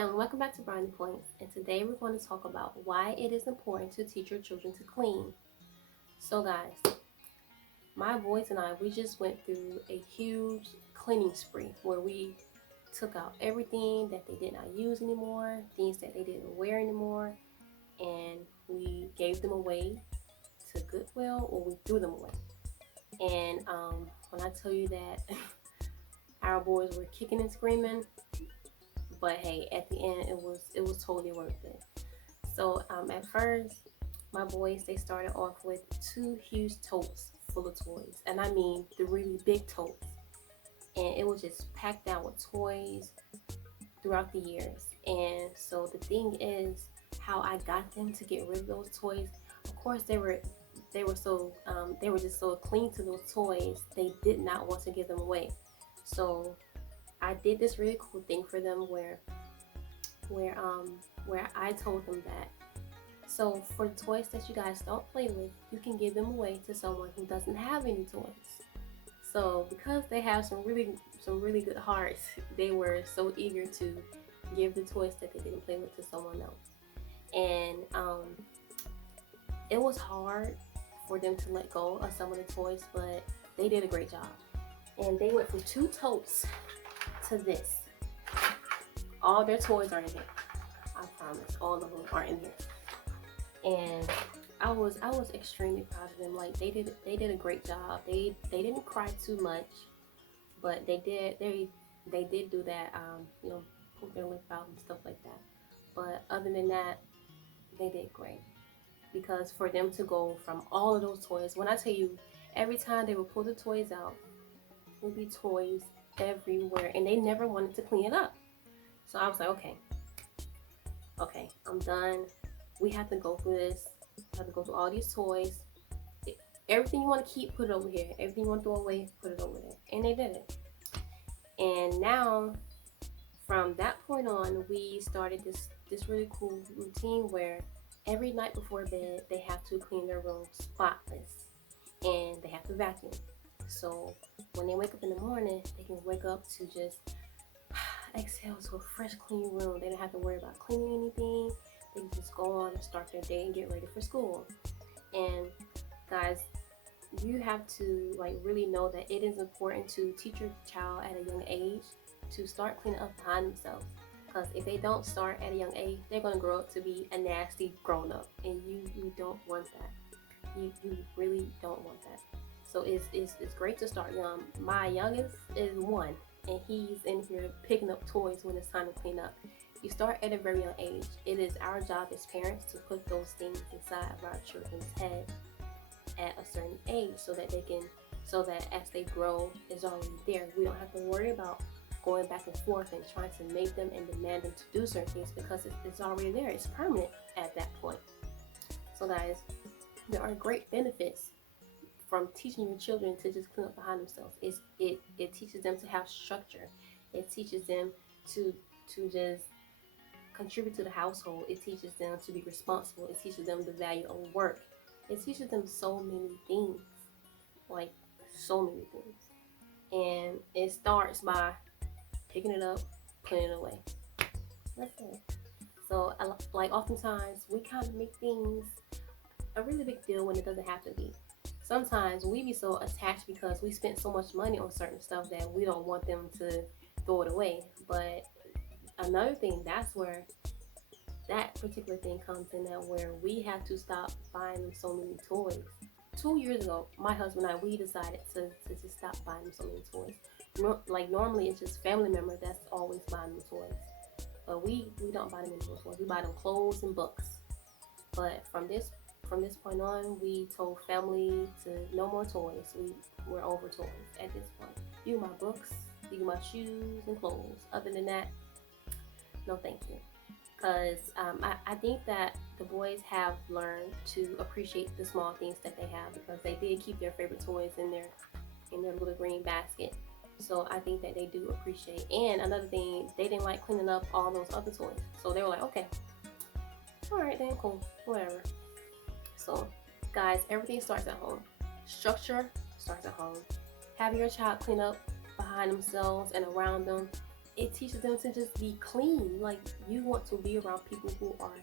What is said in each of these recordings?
family, welcome back to Brownie Points, and today we're going to talk about why it is important to teach your children to clean. So guys, my boys and I, we just went through a huge cleaning spree where we took out everything that they did not use anymore, things that they didn't wear anymore, and we gave them away to Goodwill or we threw them away. And when I tell you that our boys were kicking and screaming, but hey, at the end it was totally worth it. So at first, my boys, they started off with two huge totes full of toys, and I mean the really big totes, and it was just packed out with toys throughout the years. And so the thing is, how I got them to get rid of those toys. Of course, they were just so clean to those toys. They did not want to give them away. So I did this really cool thing for them where where I told them that, so for the toys that you guys don't play with, you can give them away to someone who doesn't have any toys. So because they have some really good hearts, they were so eager to give the toys that they didn't play with to someone else. And it was hard for them to let go of some of the toys, but they did a great job. And they went from two totes to this. All their toys are in here. I promise, all of them are in here. And I was extremely proud of them. Like they did a great job. They didn't cry too much, but they did do that, poop their lip out and stuff like that. But other than that, they did great, because for them to go from all of those toys, when I tell you, every time they would pull the toys out, would be toys everywhere, and they never wanted to clean it up. So I was like, okay, I'm done. We have to go through this. We have to go through all these toys. Everything you want to keep, put it over here. Everything you want to throw away, put it over there. And they did it. And now, from that point on, we started this really cool routine where every night before bed, they have to clean their room spotless, and they have to vacuum. So when they wake up in the morning, they can wake up to just exhale to a fresh, clean room. They don't have to worry about cleaning anything. They can just go on and start their day and get ready for school. And guys, you have to really know that it is important to teach your child at a young age to start cleaning up behind themselves. Because if they don't start at a young age, they're going to grow up to be a nasty grown up, and you don't want that. You really don't want that. So it's great to start young. My youngest is 1, and he's in here picking up toys when it's time to clean up. You start at a very young age. It is our job as parents to put those things inside of our children's head at a certain age, so that as they grow, it's already there. We don't have to worry about going back and forth and trying to make them and demand them to do certain things, because it's already there. It's permanent at that point. So guys, there are great benefits from teaching your children to just clean up behind themselves. It teaches them to have structure. It teaches them to just contribute to the household. It teaches them to be responsible. It teaches them the value of work. It teaches them so many things, like so many things. And it starts by picking it up, putting it away. That's it. So oftentimes we kind of make things a really big deal when it doesn't have to be. Sometimes we be so attached because we spent so much money on certain stuff that we don't want them to throw it away. But another thing, that's where that particular thing comes in, that where we have to stop buying them so many toys. 2 years ago, my husband and I, we decided to just stop buying them so many toys. Normally it's just family members that's always buying them toys, but we don't buy them any more toys. We buy them clothes and books. But from this point on, we told family to no more toys. We're over toys at this point. You my books, you my shoes and clothes. Other than that, no thank you. Because I think that the boys have learned to appreciate the small things that they have, because they did keep their favorite toys in their little green basket. So I think that they do appreciate. And another thing, they didn't like cleaning up all those other toys. So they were like, okay, all right then, cool, whatever. So guys, everything starts at home. Structure starts at home. Have your child clean up behind themselves and around them. it teaches them to just be clean. Like, you want to be around people who are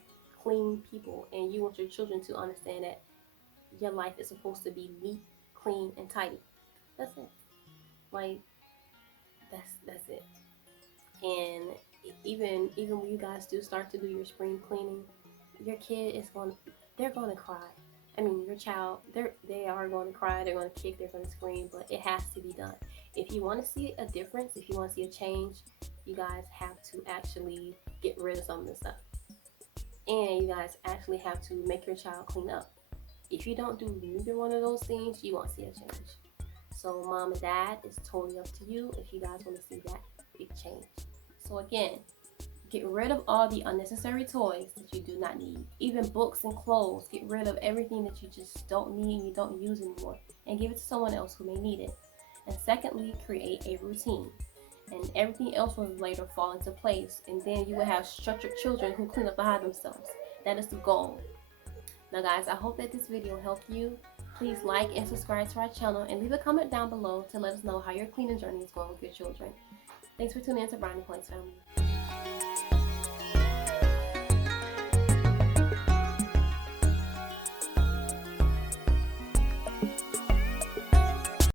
clean people, and you want your children to understand that your life is supposed to be neat, clean, and tidy. That's it. Like, that's it. And even when you guys do start to do your spring cleaning, your kid is going, they're going to cry. I mean, your child, they are going to cry, they're going to kick, they're going to scream, but it has to be done. If you want to see a difference, if you want to see a change, you guys have to actually get rid of some of this stuff. And you guys actually have to make your child clean up. If you don't do neither one of those things, you won't see a change. So mom and dad, it's totally up to you if you guys want to see that big change. So again, get rid of all the unnecessary toys that you do not need. Even books and clothes. Get rid of everything that you just don't need and you don't use anymore, and give it to someone else who may need it. And secondly, create a routine. And everything else will later fall into place. And then you will have structured children who clean up behind themselves. That is the goal. Now guys, I hope that this video helped you. Please like and subscribe to our channel and leave a comment down below to let us know how your cleaning journey is going with your children. Thanks for tuning in to Brownie Points, family.